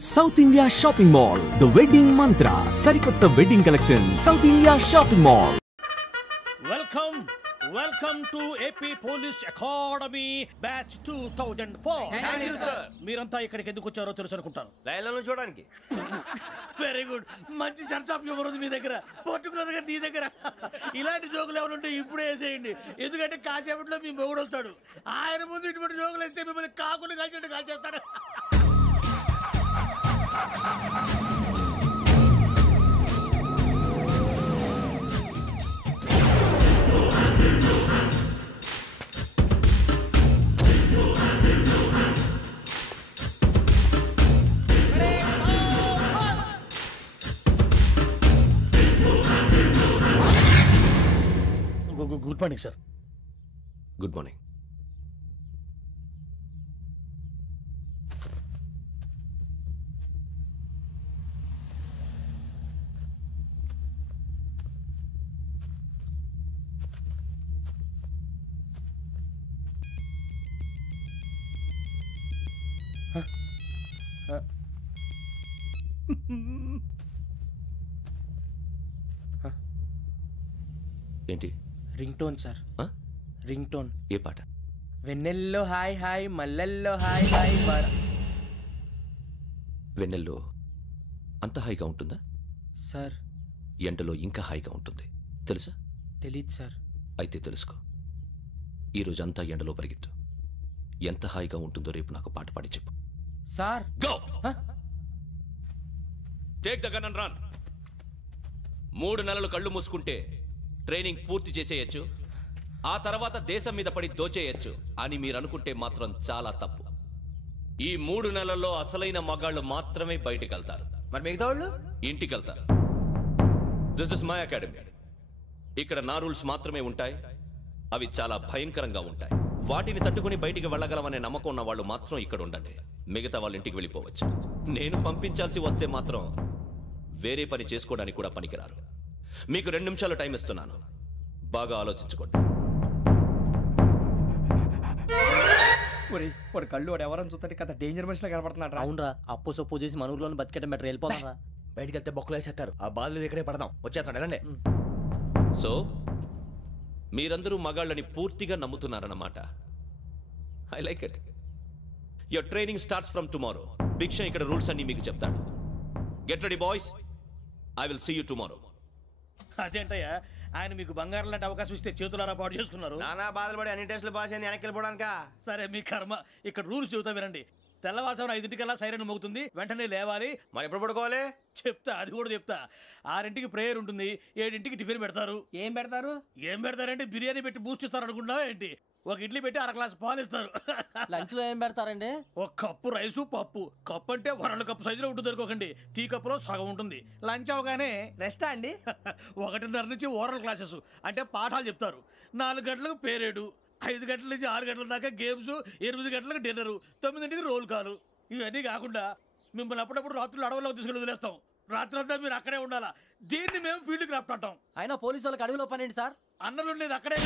South India Shopping Mall, The Wedding Mantra, Sarikotta Wedding Collection, South India Shopping Mall. Welcome to AP Police Academy Batch 2004. Thank you, sir. మీరంతా ఇక్కడికి ఎందుకు వచ్చారో తెలుసు అనుకుంటాను. లైన్లో చూడడానికి. Very good. మంచి సెన్స్ ఆఫ్ హ్యూమర్ ఉంది మీ దగ్గర, పర్టికులర్ గా నీ దగ్గర. ఇలాంటి జోకులు ఏమైనా ఉంటే ఇప్పుడే వేసేయండి, ఎందుకంటే కాసేపట్లో మీ మొగుడు వస్తాడు. ఆయన ముందు ఇటువంటి జోకులు వేస్తే మిమ్మల్ని కాకులు కాల్చేట్టు కాల్చేస్తాడు. Good morning sir. Good morning. ఏంటి? Ring tone sir. Ring tone. ఏ పాట? వెన్నెల్లో హాయ్ హాయ్ మల్లెల్లో హాయ్ హాయ్ వర. వెన్నెల్లో అంత హాయిగా ఉంటుందా సార్? ఎండలో ఇంకా హాయిగా ఉంటుంది తెలుసా? తెలీదు సార్. అయితే తెలుసుకో. ఈరోజు అంతా ఎండలో పరిగెత్తు. ఎంత హాయిగా ఉంటుందో రేపు నాకు పాట పాడి చెప్పు. Sir go. Take the gun and run. 3 నెలలు కళ్ళు మూసుకుంటే ట్రైనింగ్ పూర్తి చేసేయచ్చు, ఆ తర్వాత దేశం మీద పడి దోచేయచ్చు అని మీరు అనుకుంటే మాత్రం చాలా తప్పు. ఈ 3 నెలల్లో అసలైన మగాళ్ళు మాత్రమే బయటికి వెళ్తారు. మరి మిగతా వాళ్ళు ఇంటికి వెళ్తారు. This is my academy. ఇక్కడ నా రూల్స్ మాత్రమే ఉంటాయి. అవి చాలా భయంకరంగా ఉంటాయి. వాటిని తట్టుకుని బయటికి వెళ్ళగలమనే నమ్మకం ఉన్న వాళ్ళు మాత్రం ఇక్కడ ఉండండి. మిగతా వాళ్ళు ఇంటికి వెళ్ళిపోవచ్చు. నేను పంపించాల్సి వస్తే మాత్రం వేరే పని చేసుకోవడానికి కూడా పనికిరారు. మీకు 2 నిమిషాలు టైం ఇస్తున్నాను, బాగా ఆలోచించుకోండి. వాడు కళ్ళు వాడు ఎవరని చూస్తే కదా డేంజర్ మనిషిలో కనపడుతున్నాడు. అవునరా, అప్పు సొప్పు చేసి మన ఊర్లో బతికేయడం బెటర్. వెళ్ళిపోతారా? బయటికి వెళ్తే బొక్కలు వేసేస్తారు. ఆ బాధలు ఇక్కడే పడదాం. వచ్చేస్తాడు వెళ్ళండి. సో మీరందరూ మగాళ్ళని పూర్తిగా నమ్ముతున్నారన్నమాట. I like it. Your training starts from tomorrow. Bhiksha ఇక్కడ రూల్స్ అన్ని మీకు చెప్తాడు. Get ready boys, I will see you tomorrow. అదేంటయ్యా, ఆయన మీకు బంగారం లాంటి అవకాశం ఇస్తే చేతులారా పాటు చేసుకున్నారు. నానా బాధలు పడి అన్ని టెస్టులు పాస్ అయింది, వెనక్కి వెళ్ళిపోవడానికా? సరే మీ కర్మ. ఇక్కడ రూల్స్ చెబుతా వినండి. తెల్లవారుజామున 5 సైరన్ మోగుతుంది, వెంటనే లేవాలి. మరి ఎప్పుడు పడుకోవాలి చెప్తా, అది కూడా చెప్తా. 6 ప్రేయర్ ఉంటుంది, 7 టిఫిన్ పెడతారు. ఏం పెడతారు? ఏం పెడతారంటే బిర్యానీ పెట్టి బూస్ట్ ఇస్తారు అనుకుంటున్నావా ఏంటి? ఒక ఇడ్లీ పెట్టి 1 గ్లాస్ పాలు ఇస్తారు. లంచ్ లో ఏం పెడతారండి? ఒక కప్పు రైసు పప్పు. కప్పు అంటే 1 కప్పు సైజులో ఉంటుంది అనుకోకండి. టీ కప్పులో సగం ఉంటుంది. లంచ్ అవగానే రెస్టా అండి? 1:30 నుంచి ఓరల్ క్లాసెస్ అంటే పాఠాలు చెప్తారు. 4 గంటలకు పేరేడు, 5 గంటల నుంచి 6 గంటల దాకా గేమ్స్, 8 గంటలకు డిన్నరు, 9ంటికి రోల్ కాలు. ఇవన్నీ కాకుండా మిమ్మల్ని అప్పుడప్పుడు రాత్రులు అడవుల్లో తీసుకెళ్ళి వదిలేస్తాం. రాత్రంతా మీరు అక్కడే ఉండాలా. దీన్ని మేము ఫీల్డ్ క్రాఫ్ట్ అంటాం. అయినా పోలీసు వాళ్ళకి అడవిలో పని ఏంటి సార్? అన్నలు ఉండేది అక్కడే.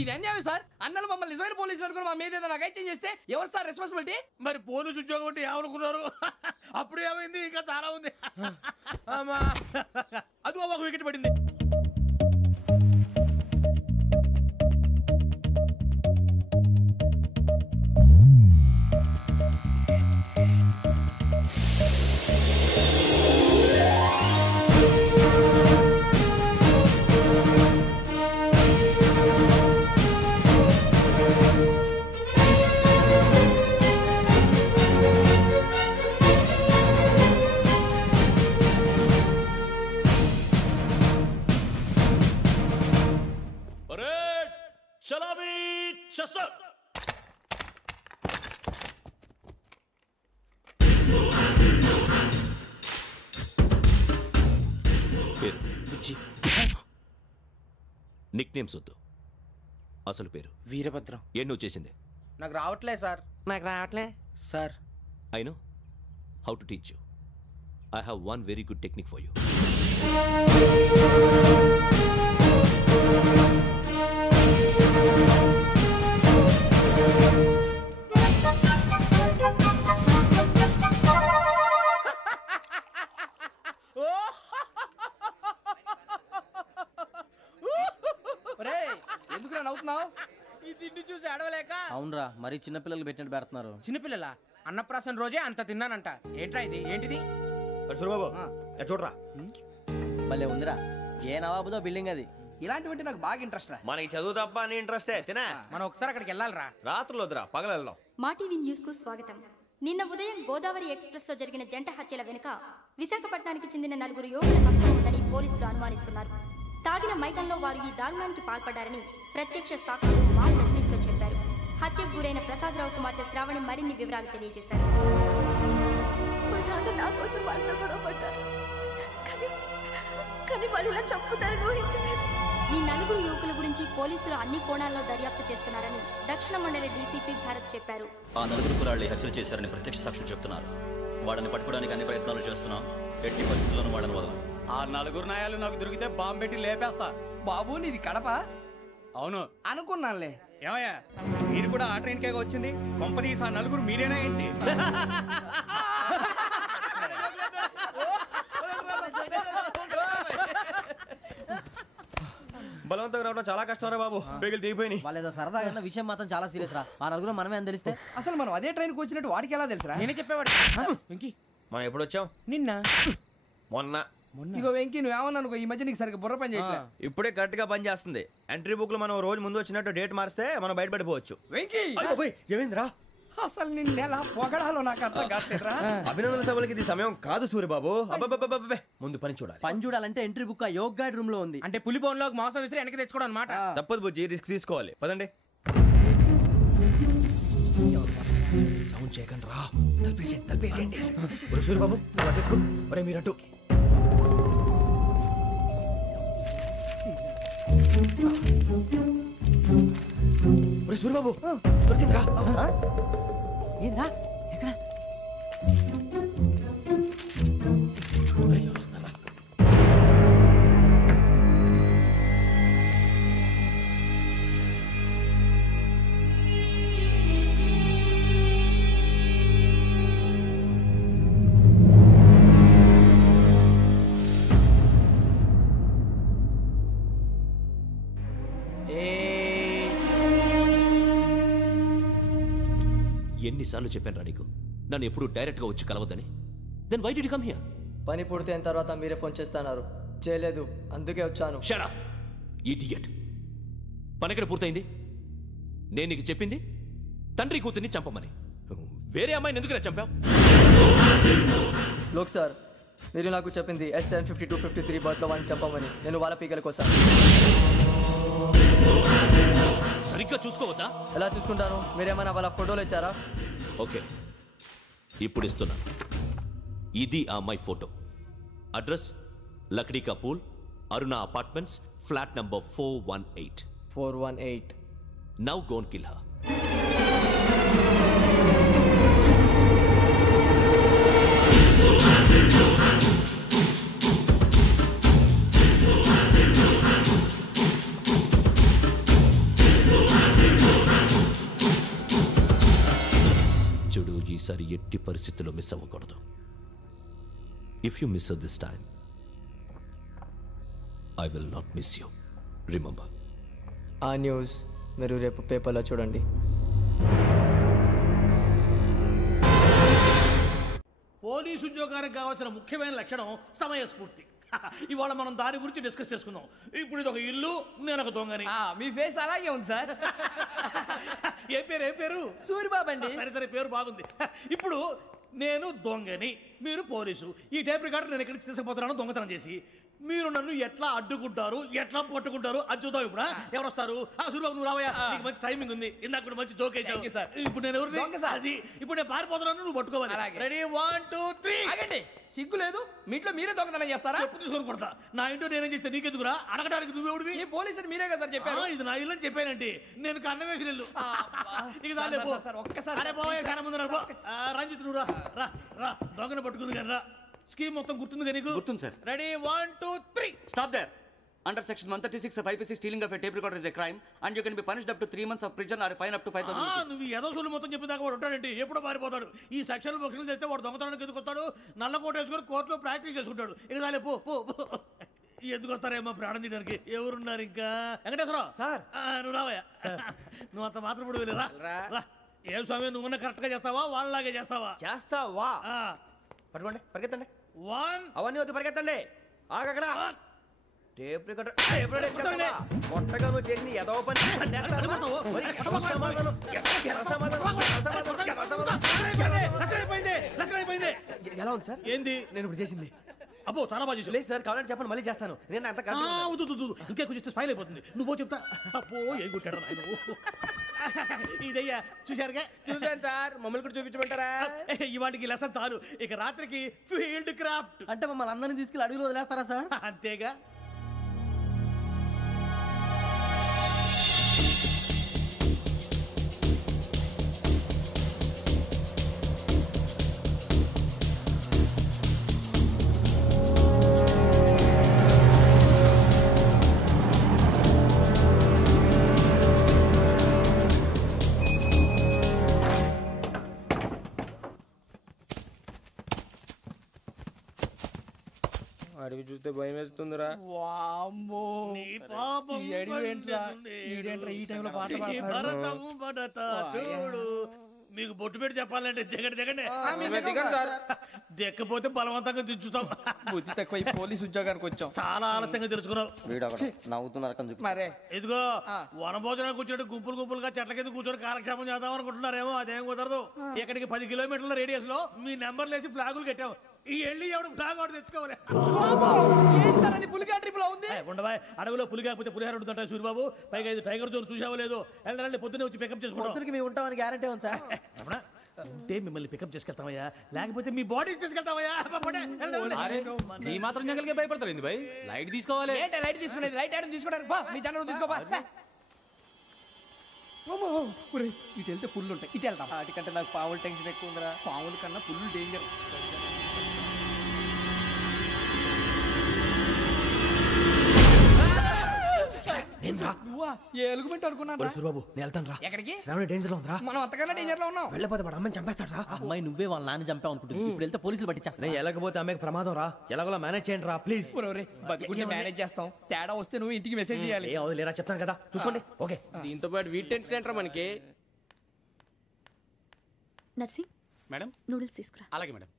ఇది అన్యాయం సార్. అన్నలు మమ్మల్ని నిజమైన పోలీసులు అనుకుని మా మీద ఏదైనా నగైత్యం చేస్తే ఎవరు సార్ రెస్పాన్సిబిలిటీ? మరి పోలీసు ఉద్యోగం అంటే ఏమనుకున్నారు? అప్పుడు ఏమైంది? ఇంకా చాలా ఉంది. అదిగో ఒక వికెట్ పడింది. నిక్ నేమ్స్ వద్దు, అసలు పేరు. వీరభద్రం. ఏం నువ్వు చేసింది? నాకు రావట్లే సార్. నాకు రావట్లే sir. I know how to teach you. I have one very good technique for you. మరి చిన్నపిల్లలు పెట్టినట్టు పెడుతున్నారు. చిన్నపిల్లల అన్నప్రాసన రోజే అంత తిన్నానంట. ఏంట్రా ఇది? ఏంటిది? సూరిబాబు చూడరా, భలే ఉందిరా. ఏ నవాబుదో బిల్డింగ్ అది. ఇలాంటివంటే నాకు బాగా ఇంట్రెస్ట్ రా. మనకి చదువు తప్ప అని ఇంట్రెస్టే. తినా మనం ఒకసారి అక్కడికి వెళ్ళాలిరా. రాత్రులు వద్దురా, పగలు వెళ్దాం. మా టీవీ న్యూస్ కు స్వాగతం. నిన్న ఉదయం గోదావరి ఎక్స్ప్రెస్ లో జరిగిన జంట హత్యల వెనుక విశాఖపట్నానికి చెందిన 4 యువకుల హస్తం ఉందని పోలీసులు అనుమానిస్తున్నారు. తాగిన మైకంలో వారు ఈ దారుణానికి పాల్పడ్డారని ప్రత్యక్ష సాక్షులు మా ప్రతినిధితో చెప్పారు. హత్యకు గురైన ప్రసాదరావు కుమార్తె శ్రావణి మరిన్ని వివరాలు తెలియజేశారు. మా నాన్న నా కోసం వాళ్ళతో గొడవ పడ్డారు, కానీ వాళ్ళు ఇలా చంపుతారని ఊహించలేదు. ఈ 4 యువకుల గురించి పోలీసులు అన్ని కోణాల్లో దర్యాప్తు చేస్తున్నారని దక్షిణ మండలి డీసీపీ భరత్ చెప్పారు. ఆ 4 కురాళ్ళు హత్యలు చేశారని ప్రత్యక్ష సాక్షులు చెప్తున్నారు. వాళ్ళని పట్టుకోవడానికి అన్ని ప్రయత్నాలు చేస్తున్నాం. ఎట్టి పరిస్థితుల్లోనూ వాళ్ళని వదలం. ఆ 4 నాయాలు నాకు దొరికితే బాంబు పెట్టి లేపేస్తా. బాబు నీది కడప? అవును అనుకున్నానులే. ఏమయ్యా, మీరు కూడా ఆ ట్రైన్ కేగా వచ్చింది? కంపెనీస్ ఆ 4 మీరేనా ఏంటి? బలవంతంగా రావడం చాలా కష్టం రా బాబు. బేగులు దిగిపోయినాయి. వాళ్ళేదో సరదాగా విషయం మాత్రం చాలా సీరియస్ రా. ఆ 4 మనమే అని తెలిస్తే అసలు మనం అదే ట్రైన్కి వచ్చినట్టు వాడికి ఎలా తెలుసురా? నేనే చెప్పేవాడు. వెంకీ మనం ఎప్పుడు వచ్చాం? నిన్న మొన్న. ఇగో వెంకీ, నువ్వేమన్నా అనుకో, ఈ మధ్య నీకు సరిగ్గా బుర్ర పని చేయట్లేదు. ఇప్పుడే కరెక్ట్ గా పని చేస్తుంది. ఎంట్రీ బుక్ లో మనం రోజు ముందు వచ్చినట్టు డేట్ మారిస్తే మనం బయటపడిపోవచ్చు. వెంకీ, ఏమైందిరా? అసలు నిన్న ఎలా పొగడాలో నాకు అర్థం కాట్లేదురా. అభినందన సభలకి ఇది సమయం కాదు సూర్యబాబు. అబ్బబ్బబ్బబ్బబ్బే, ముందు పని చూడాలి. పని చూడాలంటే ఎంట్రీ బుక్ ఆ యోగ్ గైడ్ రూమ్ లో ఉంది. అంటే పులి బోన్లోకి మాంసం విసిరి వెనక్కి తెచ్చుకోవడం అనమాట. తప్పదు బుజ్జి, రిస్క్ తీసుకోవాలి. పదండి. సౌండ్ చేయకండి రా. తలపేసేయండి. సూర్యబాబు ఒరే మీరట్టు. ఒరే సూర్యబాబు, దొరికిందిరా. ఏంద్రా ఎక్కడ? ఎన్నిసార్లు చెప్పాను నీకు నన్ను ఎప్పుడు డైరెక్ట్ గా వచ్చి కలవద్దని? Then why did you come here? పని పూర్తయిన తర్వాత మీరే ఫోన్ చేస్తున్నారు. చేయలేదు, అందుకే వచ్చాను. Shut up idiot. పని ఎక్కడ పూర్తయింది? నేను నీకు చెప్పింది తండ్రి కూతుర్ని చంపమని. వేరే అమ్మాయిని ఎందుకు చంపావు? లోక్ సార్, మీరు నాకు చెప్పింది SN 5253 బర్త్లో వాడిని చంపమని. నేను వాళ్ళ పీకల కోసం. సరిగ్గా చూసుకోవద్దా? ఎలా చూసుకుంటాను? మీరేమైనా వాళ్ళ ఫోటోలు ఇచ్చారా? ఓకే, ఇప్పుడు ఇస్తున్నా. ఇది ఆ అమ్మాయి ఫోటో. అడ్రస్ లక్డీ కా pool, Aruna apartments, flat number 418. 418. Now go and kill her. చూడు, ఈసారి ఎట్టి పరిస్థితుల్లో మిస్ అవ్వకూడదు. If you miss this time I will not miss you. Remember. ఆ న్యూస్ మీరు రేపు పేపర్లో చూడండి. పోలీసు ఉద్యోగానికి కావాల్సిన ముఖ్యమైన లక్షణం సమయస్ఫూర్తి. ఇవాళ మనం దాని గురించి డిస్కస్ చేసుకుందాం. ఇప్పుడు ఇది ఒక ఇల్లు, నేను ఒక దొంగని. మీ ఫేస్ అలాగే ఉంది సార్. ఏ పేరు? సూరిబాబు అండి. సరే పేరు బాగుంది. ఇప్పుడు నేను దొంగని, మీరు పోలీసు. ఈ టైప్ రికార్డు నేను ఎక్కడికి తీసుకుపోతున్నాను దొంగతనం చేసి. మీరు నన్ను ఎట్లా అడ్డుకుంటారు, ఎట్లా పట్టుకుంటారు అది చూద్దాం. ఇప్పుడు ఎవరు వస్తారు? సూరిబాబు నువ్వు రావయ్యా, నీకు మంచి టైమింగ్ ఉంది. ఇందాక కూడా మంచి జోక్ వేసావు. ఇప్పుడు నేను ఎవరు? అది ఇప్పుడు నేను పారిపోతున్నాను, నువ్వు పట్టుకోవాలి. రెడీ 1 2 3. ఆగండి, సిగ్గు లేదు? మీ ఇంట్లో మీరే దొంగతనం చేస్తారా? చెప్పు తీసుకొని కొడతా. నా ఇంట్లో నేనేం చేస్తే నీకెందుకురా? అడగడానికి నువ్వెవడివి? ఈ పోలీసులు మీరే కదా సార్ చెప్పారు. ఇది నా ఇల్లు అని చెప్పానంటే నేను కన్న వేసిన ఇల్లు. ఇక ఒక్కసారి పోయే కన్న ముందు రంజిత్ నువ్వు రా. దొంగను పట్టుకుంది కానీ రా. స్కీమ్ మొత్తం గుర్తుంది కానీ నీకు? గుర్తుంది sir. Ready 1 2 3. Stop there. Under section 136 of IPC, stealing of a tape recorder is a crime and you can be punished up to 3 months of prison or a fine up to 5,000 rupees. నువ్వు ఎదసూలు మొత్తం చెప్పిన దాకా వాడు ఉంటాడండి. ఎప్పుడో పారిపోతాడు. ఈ section బొక్షన్లు చేస్తే వాడు దొంగతనానికి ఎందుకు వస్తాడు? నల్ల కోట వేసుకొని కోర్టులో ప్రాక్టీస్ చేసుకుంటాడు. ఇక చాలే పో. ఎందుకు వస్తారేమో ప్రాణం తీయడానికి? ఎవరున్నారు ఇంకా? వెంకటేశ్వరరావు సార్, నువ్వు రావయ్యా. నువ్వు అంత మాత్రం ఇప్పుడు వెళ్ళి రా. ఏం స్వామి నువ్వు కరెక్ట్ గా చేస్తావా వాళ్ళలాగే చేస్తావా? చేస్తావా? పట్టుకోండి, పరిగెత్తండి. 1 అవన్నీ వద్దు, పరిగెత్తండి. ఆగక్కడ టేప్ రికార్డర్ కొట్టగా నువ్వు చేసిన ఏదో పని ఎలా ఉంది సార్? ఏంది నేను ఇప్పుడు చేసింది? అబ్బో చాలా బాగా చేసావు. లేదు సార్, కావాలంటే చెప్పండి, మళ్ళీ చేస్తాను. నేను అంత ఇంకే కొంచెం స్మైల్ అయిపోతుంది. నువ్వు చెప్తా. అబ్బో ఏ కొట్టాడు నాయన. ఇదయ్యా చూశారుగా? చూసాను సార్, మమ్మల్ని కూడా చూపించమంటారా? ఇవాటికి లెసన్ చాలు, ఇక రాత్రికి ఫీల్డ్ క్రాఫ్ట్. అంటే మమ్మల్ని అందరినీ తీసుకెళ్ళి అడుగులో వదిలేస్తారా సార్? అంతేగా. అడిగి చూస్తే భయం వేస్తుందిరా. వామ్మో నీ పాపం ఈ అడివి ఏంట్రా? ఈడేంట్రా ఈ టైంలో పాట నీ భరతం భరత చూడు. మీకు బొట్టు పెట్టి చెప్పాలంటే దిగండి దిగండి. దిక్కపోతే బలవంతంగా దించుతాం. బుద్ధి తక్కువ ఈ పోలీస్ ఉద్యోగానికి వచ్చాం. చాలా ఆలస్యంగా తెలుసుకున్నావు. నవ్వుతున్నారు. మరే ఇదిగో వనభోజనానికి కూర్చొని గుంపులు గుంపులుగా చెట్ల కింద కూర్చొని కాలక్షేపం చేద్దాం అనుకుంటున్నారేమో. అదేం కుదరదు. ఇక్కడికి 10 కిలోమీటర్ల రేడియస్ లో మీ నెంబర్లు వేసి ఫ్లాగులు కట్టాము. ఈ వెళ్ళి ఎవడు ఫ్లాగ్ ఒకటి తెచ్చుకోవాలి. పులిగా ట్రిప్ లో ఉంది. ఉండవా అడవిలో పులి కాకపోతే పులిహార ఉంటుంట సూరిబాబు. పైగా ఇది టైగర్ జోన్ చూసావో లేదో. వెళ్ళండి పొద్దున్నే వచ్చి పికప్ చేసుకుంటాం. మేము ఉంటామని గ్యారంటీ ఉంది సార్. అంటే మిమ్మల్ని పికప్ చేసుకెళ్తామయ్యా, లేకపోతే మీ బాడీ తీసుకెళ్తామయ్యా. ఈ మాత్రం జంగల్కే భయపడతారు ఏంది భయ్? లైట్ తీసుకోవాలి. లైట్ తీసుకునేది లైట్ ఆడని తీసుకోవడానికి మీ జనం తీసుకోపా. ఇటు వెళ్తే పుల్లు ఉంటాయి, ఇటు వెళ్తాం. వాటికంటే నాకు పావులు టెన్షన్ ఎక్కువ ఉందిరా. పాముల కన్నా పుల్లు డేంజర్. ఏ ఎలుగుబెట్టి అనుకున్నాను. సూరిబాబు నేను వెళ్తాను రా. ఎక్కడికి? శ్రావణి డేంజర్ లో ఉందిరా. మనం అంతకన్నా డేంజర్ లో ఉన్నాం. వెళ్ళపోతే వాడు అమ్మని చంపేస్తాడు రా. అమ్మాయి నువ్వే వాళ్ళ నాన్న చంపావు అనుకుంటుంది. ఇప్పుడు వెళ్తే పోలీసులు పట్టించేస్తా. నేను వెళ్ళకపోతే అమ్మకి ప్రమాదం రా. ఎలాగోలా మేనేజ్ చేయండి రా ప్లీజ్. బతుకుంటే మేనేజ్ చేస్తాం. తేడా వస్తే నువ్వు ఇంటికి మెసేజ్ చేయాలి. ఏ అవును లేరా చెప్తాను కదా, చూసుకోండి. ఓకే. దీంతో పాటు వీటి టెన్షన్ ఏంట్రా మనకి? నర్సి మేడం నూడిల్స్ తీసుకురా. అలాగే మేడం.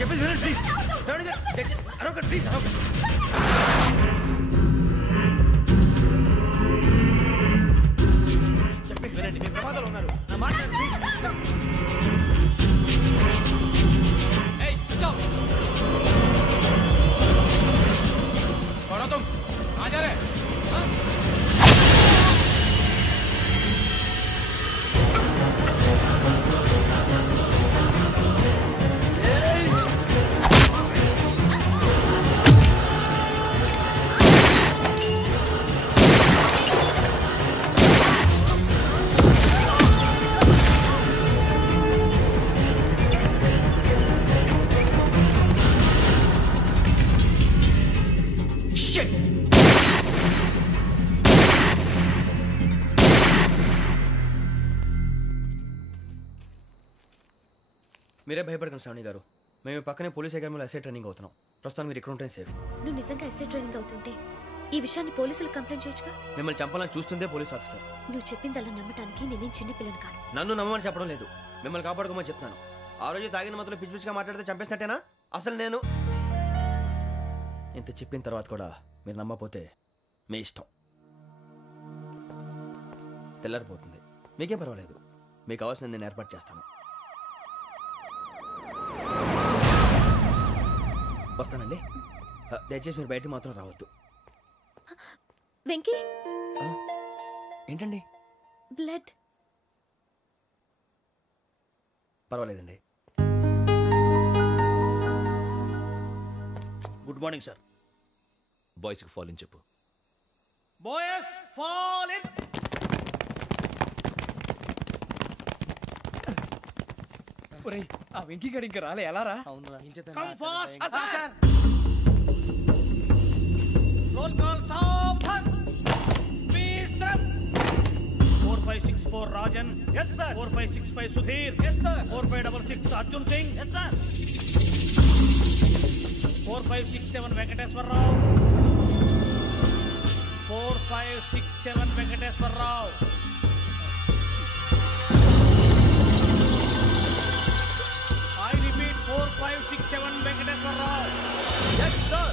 చెప్పేసి ప్లీజ్. శ్రావణి గారు అరొకటి ప్లీజ్. చెప్పేసి వినండి, మీరు ప్రమాదాలు ఉన్నారు. నా మాట ప్లీజ్. మీరే భయపడకండి శ్రావణి గారు. మేము పక్కనే పోలీస్ అకాడమీలో ఎస్ఐ ట్రైనింగ్ అవుతున్నాం. ప్రస్తుతం మీరు ఇక్కడ ఉంటే సేఫ్. నువ్వు నిజంగా ఎస్ఐ ట్రైనింగ్ అవుతుంటే ఈ విషయాన్ని పోలీసులకు కంప్లైంట్ చేయొచ్చుగా. మిమ్మల్ని చంపాలని చూస్తుందే పోలీస్ ఆఫీసర్. నువ్వు చెప్పిందల్లా నమ్మటానికి నేనేం చిన్న పిల్లని కాను. నన్ను నమ్మమని చెప్పడం లేదు, మిమ్మల్ని కాపాడుకోమని చెప్తాను. ఆ రోజు తాగిన మొదలు పిచ్చి పిచ్చిగా మాట్లాడితే చంపేసినట్టేనా? అసలు నేను ఇంత చెప్పిన తర్వాత కూడా మీరు నమ్మపోతే మీ ఇష్టం. తెల్లారిపోతుంది, మీకేం పర్వాలేదు. మీకు కావాల్సిన నేను ఏర్పాటు చేస్తాను. వస్తానండి. దయచేసి మీరు బయటికి మాత్రం రావద్దు. వెంకీ ఏంటండి? బ్లడ్. పర్వాలేదండి. Good morning sir. బాయ్స్కి ఫాల్ ఇన్ చెప్పు. Boys fall in. ఒరేయ్ ఆ వెంకీ గడి ఇంకా రాలే ఎలా రా? Come fast sir. Roll call సావధాన్. Speed up. 4564 Rajan. yes sir. 4565 Sudheer. yes sir. 4566 Arjun Singh. yes sir. 4567 Venkateswararao. 4567 Venkateswararao. I repeat 4567 Venkateswararao. yes sir.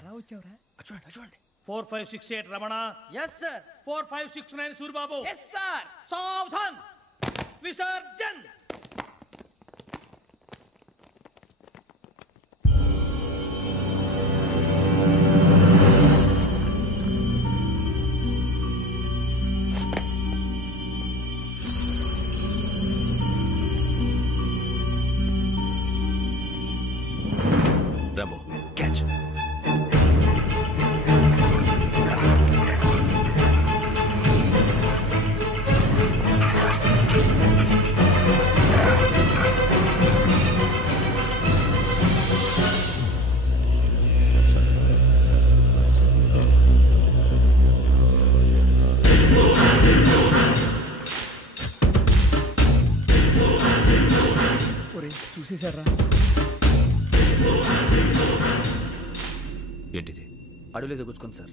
ఎలా వచ్చావురా? చూడండి 4568 Ramana. yes sir. 4569 Suribabu. yes sir. సావధాన్. Visarjan. Rambo, catch. ఒరేయ్ చూసేశారా? ఏంటిది? అడవిలో గుచ్చుకుంది సార్.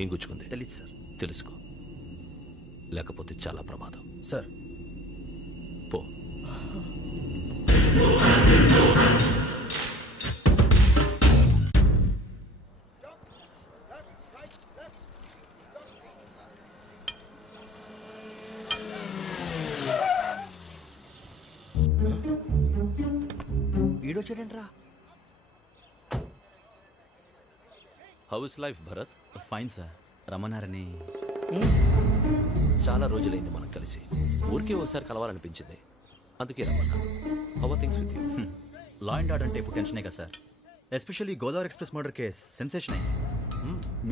ఏం గుచ్చుకుంది? తెలీదు సార్. తెలుసుకో, లేకపోతే చాలా ప్రమాదం. సార్ పో. ఈడొచ్చాడంట్రా. How is life Bharat? Fine sir. రమ్మన్నారని. చాలా రోజులైంది మనం కలిసి. ఊరికే ఒకసారి కలవాలనిపించింది, అందుకే రమ్మన్నా. How are things with you? Law and order అంటే ఇప్పుడు టెన్షనే కదా sir. Especially Godavari express murder case sensation అయింది.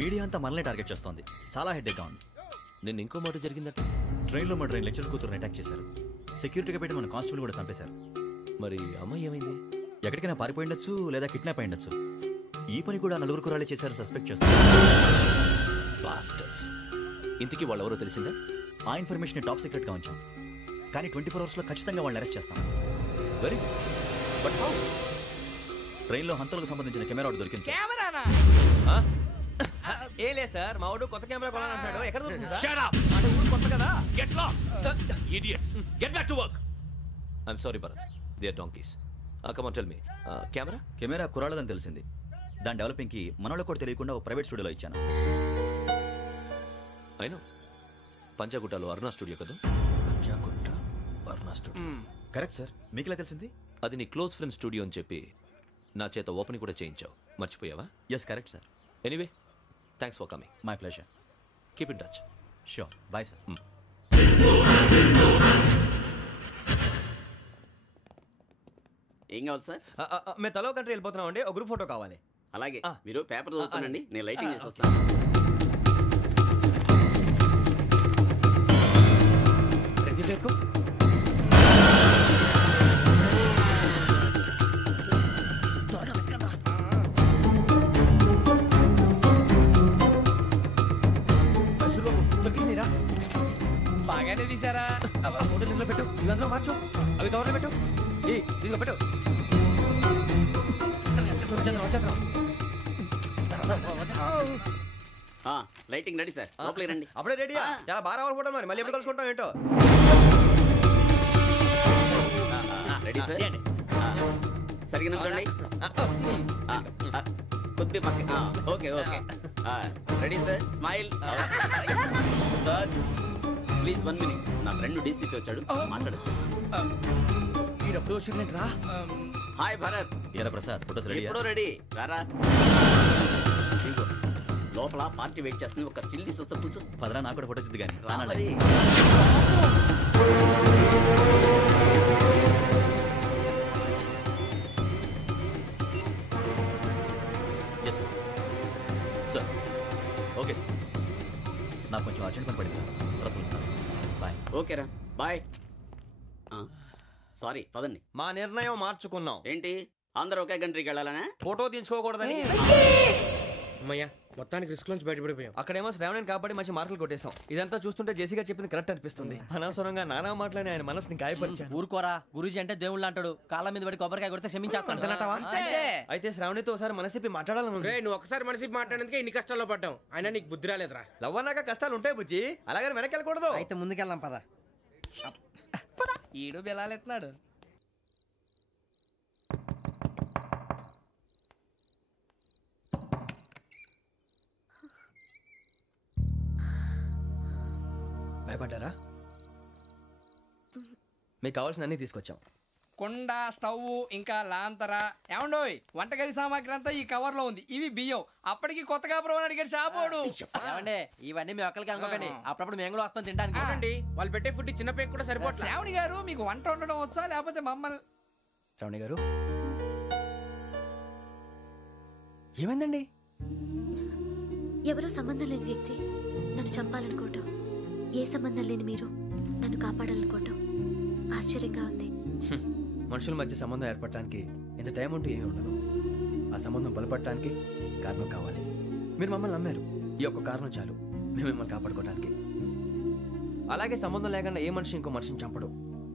మీడియా అంతా మనల్ని టార్గెట్ చేస్తోంది. చాలా హెడ్ఏక్గా ఉంది. నిన్న ఇంకో మాట జరిగిందట. ట్రైన్లో మా ట్రైన్ లెక్చర్ కూతురుని అటాక్ చేశారు. సెక్యూరిటీగా పెట్టి మన కానిస్టేబుల్ కూడా చంపేశారు. మరి అమ్మాయి ఏమైంది? ఎక్కడికైనా పారిపోయిండొచ్చు, లేదా కిడ్నాప్ అయ్యిండొచ్చు. ఈ పని కూడా నలుగురు కురాలే చేశారు సస్పెక్ట్ చేస్తారు. బాస్టర్స్. ఇంతకీ వాళ్ళెవరో తెలిసిందా? ఆ ఇన్ఫర్మేషన్ టాప్ సీక్రెట్గా ఉంచాం, కానీ 24 అవర్స్లో ఖచ్చితంగా వాళ్ళని అరెస్ట్ చేస్తాం. Very good. But how? ట్రైన్లో హంతలకు సంబంధించిన కెమెరా ఒకటి దొరికింది. కెమెరానా? ఏ లే సార్, మా వాడు కొత్త కెమెరా కొనాలంటున్నాడు. ఎక్కడ దొరుకుతుంది సార్? Shut up! అంటే ఊరు కొత్త కదా. Get lost! Idiots! Get back to work! I'm sorry, Bharat. They are donkeys. Come on, tell me. Camera? Camera కురాలదని తెలిసింది. దాని డెవలపింగ్కి మనలో కూడా తెలియకుండా ఒక ప్రైవేట్ స్టూడియోలో ఇచ్చాను. I know. పంజాగుట్టలో అరుణ స్టూడియో కదా? పంజాగుట్ట అరుణ స్టూడియో. Correct sir. మీకు ఎలా తెలిసింది? అది నీ క్లోజ్ ఫ్రెండ్ స్టూడియో అని చెప్పి నా చేత ఓపెన్ కూడా చేయించావు. మర్చిపోయావా? Yes correct sir. Anyway, thanks for coming. My pleasure. Keep in touch. Sure. Bye sir. ఏం కావాలి సార్? మేము తలో కంట్రీ వెళ్ళిపోతున్నాం అండి. ఒక గ్రూప్ ఫోటో కావాలి. అలాగే, మీరు పేపర్ చదువుతానండి, నేను లైటింగ్ చేసి వస్తాను. బాగానే తీసారా? ఫోటో దీంట్లో పెట్టు, ఇదంతా మార్చు, అవి కవర్లో పెట్టు, దీంట్లో పెట్టు. లైటింగ్ రెడీ సార్, లోపలికి రండి. అప్పుడే రెడీ? చాలా బాగా రావాలి ఫోటో. మరి మళ్ళీ ఎప్పుడు కలుసుకుంటాం ఏంటో. Ready sir. సరిగ్గా నుంచోండి. కొద్ది పక్క. Okay okay. Ready sir. Smile. Please 1 minute. నా ఫ్రెండ్ డీసీపీ వచ్చాడు, మాట్లాడచ్చు. ఈడప్పుడు వచ్చిందంటరా. హాయ్ భరత్. ఏరా ప్రసాద్, ఫోటోస్ రెడీ? ఎప్పుడో రెడీ. రారా. లోపల పార్టీ వెయిట్ చేస్తుంది, ఒక స్టిల్ తీసి వస్తే కూర్చో. పదరా, నాకు కూడా ఫోటో తిద్దు కానీ. Yes sir. Sir okay sir. నాకు కొంచెం అర్జెంట్ పని పడింది, తర్వాత పిలుస్తాను. బాయ్. ఓకేరా బాయ్. సారీ పదండి. మా నిర్ణయం మార్చుకున్నాం. ఏంటి అందరూ ఒకే కంట్రీకి వెళ్ళాలనే? ఫోటో తీసుకోకూడదని. అమ్మయ్యా మొత్తానికి రిస్క్ నుంచి బయటపడిపోయాం. అక్కడేమో శ్రావణిని కాబట్టి మంచి మార్కులు కొట్టేశాం. ఇదంతా చూస్తుంటే జేసీగా చెప్పింది కరెక్ట్ అనిపిస్తుంది. అనవసరంగా నానా మాటలని ఆయన మనసుని గాయపరిచాను. ఊరుకోరా, గురూజీ అంటే దేవుళ్ళు అంటాడు. కాళ్ళ మీద పడి కొబ్బరికాయ కొడితే క్షమించేస్తానంటావా? అయితే శ్రావణితో ఒకసారి మనసిప్పి మాట్లాడాలను. నువ్వు ఒకసారి మనసి మాట్లాడేందుకే ఇన్ని కష్టాల్లో పడ్డాం. అయినా నీకు బుద్ధి రాలేదురా. లవ్ అన్నాక కష్టాలు ఉంటాయి బుజ్జి, అలాగని వెనక్కి వెళ్ళకూడదు. అయితే ముందుకెళ్దాం పద. ఈడు బెలాలెత్తున్నాడు. భయపడ్డారా? మీకు కావాల్సిన అన్ని తీసుకొచ్చాం. కుండ, స్టవ్, ఇంకా లాంతర. ఏమండోయ్, వంటగది సామాగ్రి అంతా ఈ కవర్ లో ఉంది. ఇవి బియ్యం. అప్పటికి కొత్తగా బ్రౌన్ అడిగాడు షాపోడు. ఏమండి ఇవన్నీ మీ ఒక్కరికి అనుకోకండి, అప్పుడప్పుడు మేము కూడా వస్తాం తింటానికి. వాళ్ళు పెట్టే ఫుడ్ చిన్న పేరు కూడా సరిపోతుంది. శ్రావణి గారు మీకు వంట వండడం వచ్చా, లేకపోతే మమ్మల్ని? శ్రావణి గారు ఏమైందండి? ఎవరో సంబంధం లేని వ్యక్తి నన్ను చంపాలనుకోవటం, ఏ సంబంధం లేని మీరు నన్ను కాపాడాలనుకోవటం ఆశ్చర్యంగా ఉంది. మనుషుల మధ్య సంబంధం ఏర్పడటానికి ఇంత టైం ఉంటూ ఏమీ ఉండదు. ఆ సంబంధం బలపడటానికి కారణం కావాలి. మీరు మమ్మల్ని నమ్మారు, ఈ ఒక్క కారణం చాలు మేము మిమ్మల్ని కాపాడుకోవడానికి. అలాగే సంబంధం లేకుండా ఏ మనిషి ఇంకో మనిషిని చంపడు.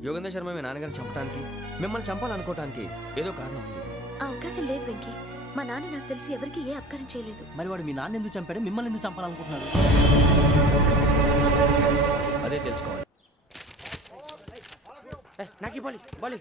యోగేంద్ర శర్మ మీ నాన్నగారిని చంపడానికి, మిమ్మల్ని చంపాలనుకోవటానికి ఏదో కారణం ఉంది. ఆ అవకాశం లేదు వెంకీ. మా నాన్న నాకు తెలిసి ఎవరికి ఏ అపకారం చేయలేదు. మరి వాడు మీ నాన్న ఎందుకు చంపాడు, మిమ్మల్ని ఎందుకు చంపాలనుకుంటున్నాడు? అదే తెలుసుకోవాలి. నాకు బాలి బాలి.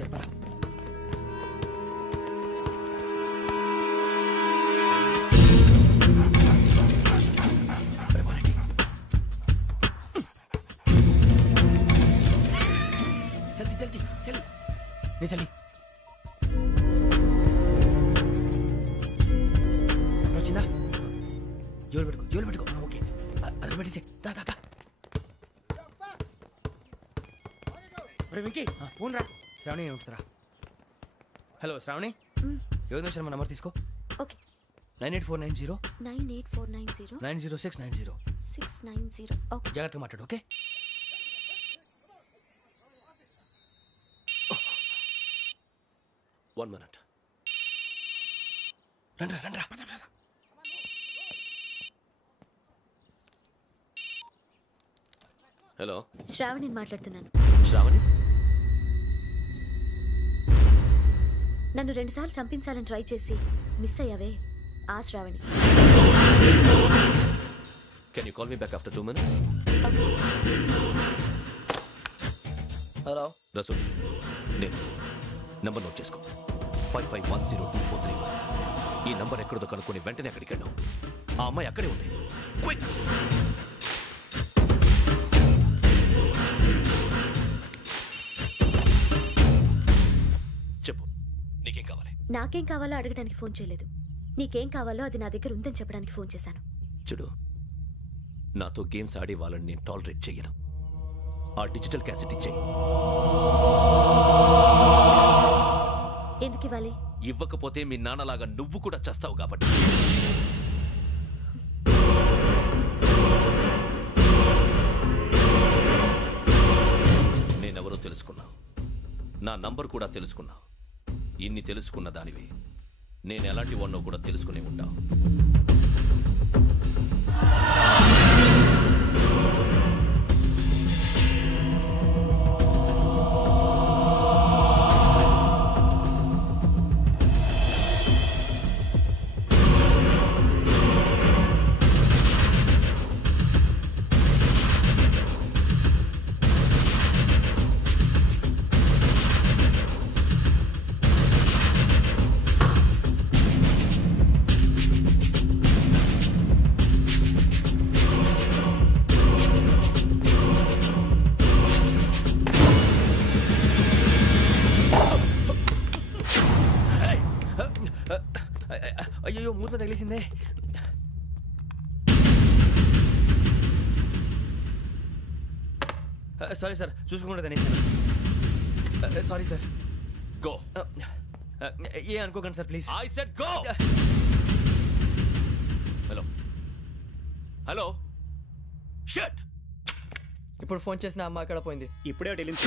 చెప్పరా? చలి వచ్చిందా? జోలు పెట్టుకో. ఓకే, అది పెట్టేసి వెంకీ ఫోన్ రా. శ్రావణి ఏమిటరా? హలో శ్రావణి, యోగేంద్ర శర్మ నంబర్ తీసుకో. ఓకే. 98490 98490 90690 690. ఓకే, జాగ్రత్తగా మాట్లాడు. ఓకే. One minute. రండ్రా. హలో, శ్రావణిని మాట్లాడుతున్నాను. శ్రావణి, నన్ను 2 సార్లు చంపించాలని ట్రై చేసి మిస్ అయ్యావే, ఆ Shravani. can you call me back after 2 minutes? Hello Rasu, నేను నంబర్ నోట్ చేసుకో. 55102435. ఈ నంబర్ ఎక్కడదో కనుక్కొని వెంటనే అక్కడికి వెళ్ళాం. ఆ అమ్మాయి అక్కడే ఉంది. క్విక్. చెప్పు, నీకేం కావాలి? నాకేం కావాలో అడగడానికి ఫోన్ చేయలేదు. నీకేం కావాలో అది నా దగ్గర ఉందని చెప్పడానికి ఫోన్ చేశాను. చూడు, నాతో గేమ్స్ ఆడే వాళ్ళని నేను టాలరేట్ చెయ్యను. ఆ డిజిటల్ క్యాసెట్ ఇచ్చేయి. ఎందుకు ఇవ్వాలి? ఇవ్వకపోతే మీ నాన్నలాగా నువ్వు కూడా చస్తావు కాబట్టి. నేనెవరో తెలుసుకున్నావు, నా నంబర్ కూడా తెలుసుకున్నావు. ఇన్ని తెలుసుకున్న దానివి నేను ఎలాంటి వాడినో కూడా తెలుసుకునే ఉంటావు. అయ్యో, మూత తగిలేసిందే. సారీ సార్, చూసుకుంటా సారీ సార్. గో. ఏ అనుకోకండి sir please. I said go. Hello hello shut. ఇప్పుడు ఫోన్ చేసిన అమ్మ అక్కడ పోయింది. ఇప్పుడే వెళ్ళింది.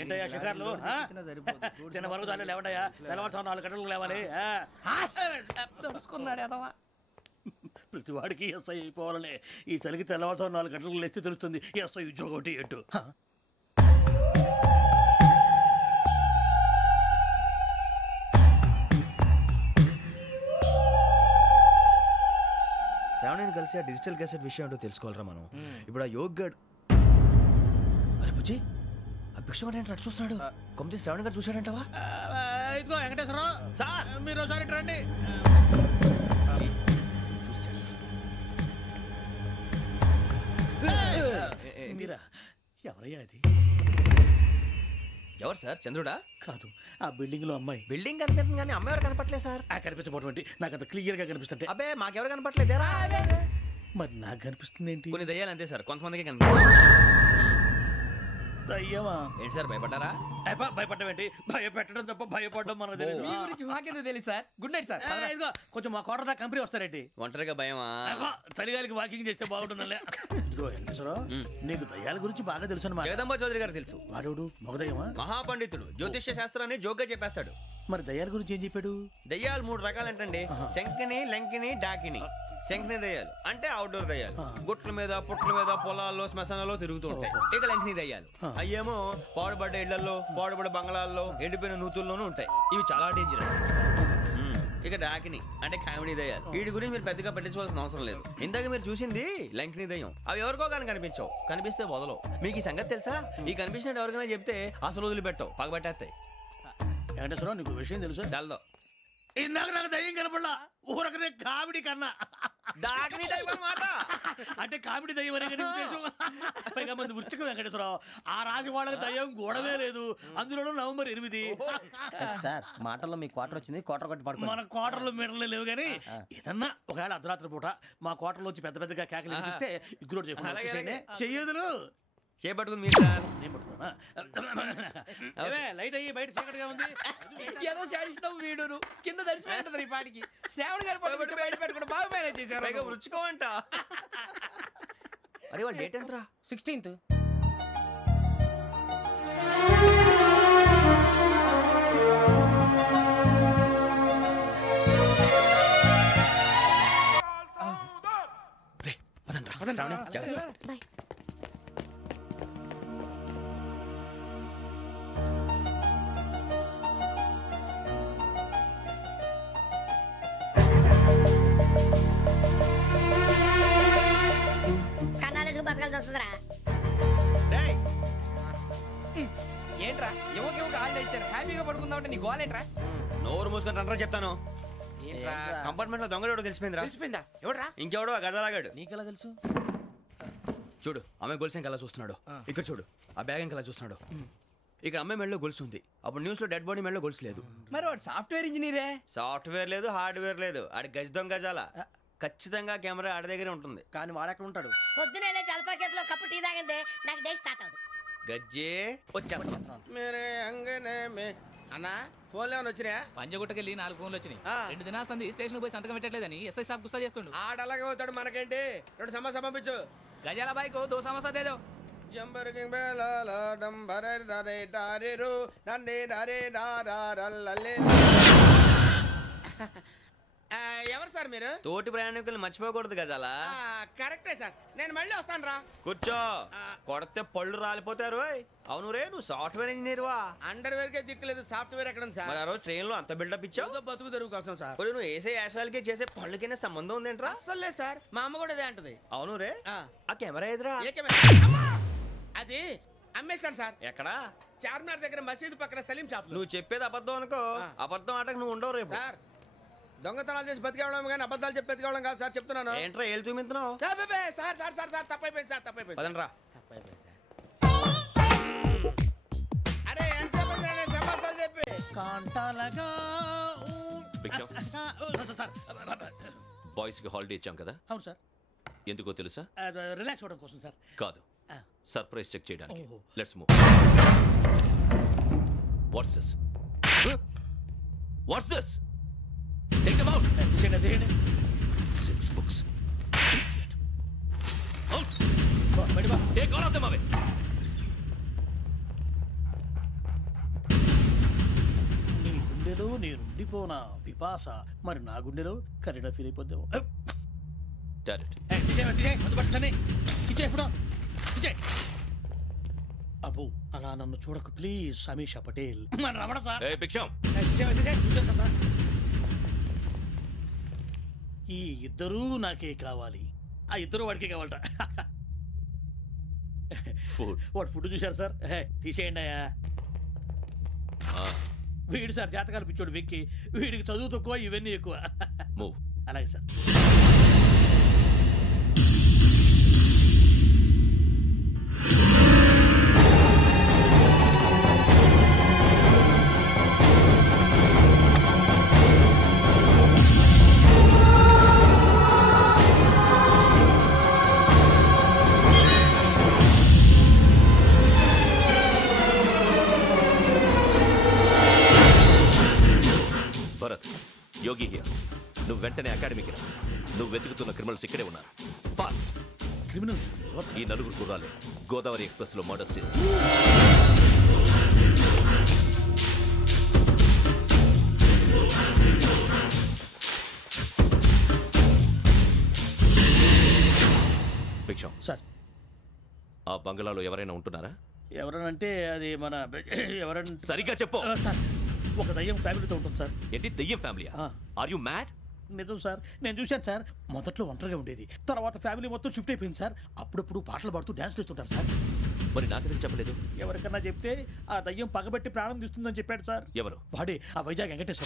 ఏంటయ్యా షికార్లు? తిన్న వరకు దాన్ని లేవడయ్యా, తెల్లవారుతాం 4 గంటలకు లేవాలి. ప్రతి వాడికి ఎస్ఐ అయిపోవాలనే ఈ చలికి తెల్లవారుతాం 4 గంటలకు లేస్తే తెలుస్తుంది ఎస్ఐ ఉద్యోగం ఒకటి ఎట్టు. శ్రావణిని కలిసి ఆ డిజిటల్ క్యాసెట్ విషయం ఏంటో తెలుసుకోవాలరా మనం. ఇప్పుడు ఆ యోగ్ గడ్ అరే బుజ్జి, ఆ భిక్షగాడు ఏంటో చూస్తున్నాడు. కొమ్మిది శ్రావణి గారు చూశాడంటావా? ఇదిగో వెంకటేశ్వరరావు సార్, మీరు ఒకసారి రండి. ఎవరయ్యా అది? ఎవరు సార్? చంద్రుడా? కాదు, ఆ బిల్డింగ్ లో అమ్మాయి. బిల్డింగ్ కనిపిస్తుంది కానీ అమ్మాయి ఎవరు కనపట్లేదు సార్. కనిపించబోటువంటి నాకు అంత క్లియర్ గా కనిపిస్తుంటే. అబ్బే మాకెవరు కనపట్లేదేరా? మరి నాకు కనిపిస్తుంది ఏంటి? కొన్ని దయ్యాలు అంతే సార్, కొంతమందికి కనిపిస్తుంది. దయ్యమా? ఏంటి సార్ భయపడ్డారా? భయపడడం ఏంటి? భయపెట్టడం తప్ప భయపడడం మనకు తెలియదు. మీ గురించి మాకెందుకు తెలుసు సార్? Good night sir. ఇదిగో కొంచెం మా కోట దాకా కంపెనీ వస్తారేంటి? ఒంటరిగా భయమా? చలిగాలికి వాకింగ్ చేస్తే బాగుంటుందిలే. ఇదిగో వెంకటేశ్వరరావు, నీకు దయ్యాల గురించి బాగా తెలుసు అన్నమాట. జగదంబ చౌదరి గారు తెలుసు. వాడోడు మగదయ్యమా? మహాపండితుడు, జ్యోతిష్య శాస్త్రాన్ని జోగ్గా చెప్పేస్తాడు. మరి దయ్యాల గురించి ఏం చెప్పాడు? దయ్యాలు 3 రకాలంటండి. శంకిని, లంకిని, డాకిని. శంకిని దయ్యాలు అంటే అవుట్డోర్ దయ్యాలు, గుట్ల మీద పుట్ల మీద పొలాల్లో శ్మశానాల్లో తిరుగుతూ ఉంటాయి. ఇక లంకిని దయ్యాలు అయ్యేమో పాడుబడ్డ ఇళ్లలో, పాడుబడ్డ బంగ్లాల్లో, ఎండిపోయిన నూతుల్లోనూ ఉంటాయి. ఇవి చాలా డేంజరస్. ఇక డాకిని అంటే కామెడీ దయ్యాలు. వీటి గురించి మీరు పెద్దగా పట్టించుకోవాల్సిన అవసరం లేదు. ఇందాక మీరు చూసింది లంకిని దయ్యం. అవి ఎవరికో కానీ కనిపించవు, కనిపిస్తే వదలవు. మీకు ఈ సంగతి తెలుసా? ఈ కనిపించినట్టు ఎవరికైనా చెప్తే అసలు వదిలిపెట్టవు, పగబట్టేస్తాయి. వెంకటేశ్వరరావు, నీకు విషయం తెలుసు? డల్దో. ఇందాక నాకు దయ్యం కనపడలా, ఊరకనే కామెడీ కన్నా. డాకిని టైప్ అన్నమాట. అంటే కామెడీ దయ్యం అనే ఉద్దేశం. పైగా మంది వృచ్చిక వెంకటేశ్వరరావు, ఆ రాజు వాళ్ళకి దయ్యం గొడవే లేదు. అందులోనూ నవంబర్ 8. సార్ మాటల్లో మీ క్వార్టర్ వచ్చింది, క్వార్టర్ కొట్టి పడుకో. మన క్వార్టర్లో మీటర్లు లేవు కానీ ఏదన్నా ఒకవేళ అర్ధరాత్రి పూట మా క్వార్టర్లో వచ్చి పెద్ద పెద్దగా కేకలు ఇస్తే ఇగ్గురు చెయ్యదులు చేపట్టుకుంది మీరు సార్. నేను పట్టుకున్నా. లైట్ అయ్యి బయట చీకటిగా ఉంది. ఏదో శాడిస్తున్నావు వీడును కింద దర్శనం ఈ పాటికి. శ్రావణ్ గారు పట్టుకుంటే బయట పెట్టుకుంటే బాగా మేనేజ్ చేశారు. రుచుకోవంట. అరే వాళ్ళ డేట్ ఎంతరా? 16th. బాయ్. ఏంట్రా ఎవరికి హాలిడే ఇచ్చారు, హ్యాపీగా పడుకుందాం అంటే నీ గోల్ ఏంట్రా? నోరు మూసుకొని రండ్రా చెప్తాను. కంపార్ట్మెంట్ లో దొంగడు తెలిసిపోయిందిరా. తెలిసిపోయిందా? ఎవడ్రా? ఇంకెవడో ఆ గదలాగాడు. నీకెలా తెలుసు? చూడు అమ్మాయి గొలుసు ఇంకలా చూస్తున్నాడు. ఇక్కడ చూడు ఆ బ్యాగ్ ఇంకలా చూస్తున్నాడు. ఇక్కడ అమ్మాయి మెడలో గొలుసు ఉంది. అప్పుడు న్యూస్ లో డెడ్ బాడీ మెడలో గొలుసు లేదు. మరి వాడు సాఫ్ట్వేర్ ఇంజనీరే. సాఫ్ట్వేర్ లేదు, హార్డ్వేర్ లేదు. ఆడి గజ దొంగ గజాల. ఖచ్చితంగా కెమెరా ఆడి దగ్గరే ఉంటుంది. కానీ వాడెక్కడ ఉంటాడు? పొద్దునే జలపా కేఫ్ లో కప్పు టీ తాగిందే నాకు డే స్టార్ట్ అవుతుంది. గజ్జే వచ్చా అన్నా ఫోన్లో ఏమైనా వచ్చినాయా? పంజగుట్టకెళ్ళి 4 ఫోన్లు వచ్చినాయి. 2 దినాల సంది స్టేషన్ పోయి సంతకం పెట్టలేదని ఎస్ఐ సాబ్ గుస్తా చేస్తుండు. ఆడలాగే పోతాడు, మనకేంటి? 2 సమోసా పంపించు. గజాల బైక్ 2 సమోసా దేదో. జంబర్కింగ్ బేలాల డంబరే డరే డారిరు నన్నే డరే డారల్లలే. ఎవరు సార్ మీరు? తోటి ప్రయాణికులు మర్చిపోకూడదు గజాల. కరెక్టే సార్, నేను మళ్ళీ వస్తాను రా. కూర్చో, కొడితే పళ్ళు రాలిపోతారు. అవును రే, నువ్వు సాఫ్ట్వేర్ ఇంజనీర్ వా? అండర్వేర్ కే దిక్కులేదు, సాఫ్ట్వేర్ ఎక్కడ ఉంది సార్? మరి ఆ రోజు ట్రైన్ లో అంత బిల్డప్ ఇచ్చావు. బతుకు తెరుగు కోసం సార్. నువ్వు వేసే యాశాలకి చేసే పళ్ళకైనా సంబంధం ఉందేంట్రా? అస్సలు లేదు సార్, మా అమ్మ కూడా అదే అంటది. అవును రే, ఆ కెమెరా ఎదురా? అది అమ్మేశాను సార్. ఎక్కడా? చార్మినార్ దగ్గర మసీదు పక్కన సలీం షాప్. నువ్వు చెప్పేది అబద్ధం అనుకో, అబద్ధం ఆటకు నువ్వు ఉండవు రేపు. సార్ దొంగతనాలు చేసి బతికేవడం కానీ అబద్ధాలు చెప్పి బతికేవడం కాదు సార్, చెప్తున్నాను. ఏంట్రా ఏళ్ళు చూపించున్నావు? సార్ సార్ సార్ సార్ తప్పైపోయింది సార్, తప్పైపోయింది. పదండ్రా. తప్పైపోయింది సార్. అరే ఎంతసేపు సమాసాలు చెప్పి కాంటాలగా సార్. బాయ్స్ కి హాలిడే ఇచ్చాం కదా? అవును సార్. ఎందుకో తెలుసా? రిలాక్స్ అవ్వడం కోసం సార్. కాదు, సర్ప్రైజ్ చెక్ చేయడానికి. Let's move. What's this? What's this? Take them out. చేయండి. 6 books. Idiot. Out. Take all of them away. నీ గుండెలో నేను ఉండిపోనా పిపాస, మరి నా గుండెలో కరీడా ఫీల్ అయిపోద్దాము. అబ్బో అలా నన్ను చూడకు ప్లీజ్. సమీషా పటేల్ మన రమణ సార్. ఈ ఇద్దరూ నాకే కావాలి, ఆ ఇద్దరు వాడికే కావాలట. వాడు ఫుడ్ చూశారు సార్, తీసేయండి అయ్యా. వీడు సార్ జాతకాలు పిచ్చోడు వెక్కి, వీడికి చదువు తక్కువ, ఇవన్నీ ఎక్కువ. అలాగే సార్. Bharat, Yogi here. నువ్వు వెంటనే అకాడమీకి రా. నువ్వు వెతుకుతున్న క్రిమినల్స్ ఇక్కడే ఉన్నారు. ఫాస్ట్. క్రిమినల్స్? ఈ నలుగురు కుర్రాలు గోదావరి ఎక్స్ప్రెస్ లో మర్డర్స్ చేస్తారు. భిక్షం సార్, ఆ బంగ్లాలో ఎవరైనా ఉంటున్నారా? ఎవరనంటే అది మన ఎవరైనా సరిగ్గా చెప్పు సార్. ఒక దయ్యం ఫ్యామిలీతో ఉంటుంది సార్. ఏంటి దయ్యం ఫ్యామిలీ? Are you mad? నిజం సార్, నేను చూశాను సార్. మొదట్లో ఒంటరిగా ఉండేది, తర్వాత ఫ్యామిలీ మొత్తం షిఫ్ట్ అయిపోయింది సార్. అప్పుడప్పుడు పాటలు పాడుతూ డ్యాన్స్ చేస్తుంటారు సార్. మరి నాకెందుకు చెప్పలేదు? ఎవరికన్నా చెప్తే ఆ దయ్యం పగబెట్టి ప్రాణం తీస్తుందని చెప్పాడు సార్. ఎవరు? వాడే, ఆ వైజాగ్ వెంకటేశ్వర.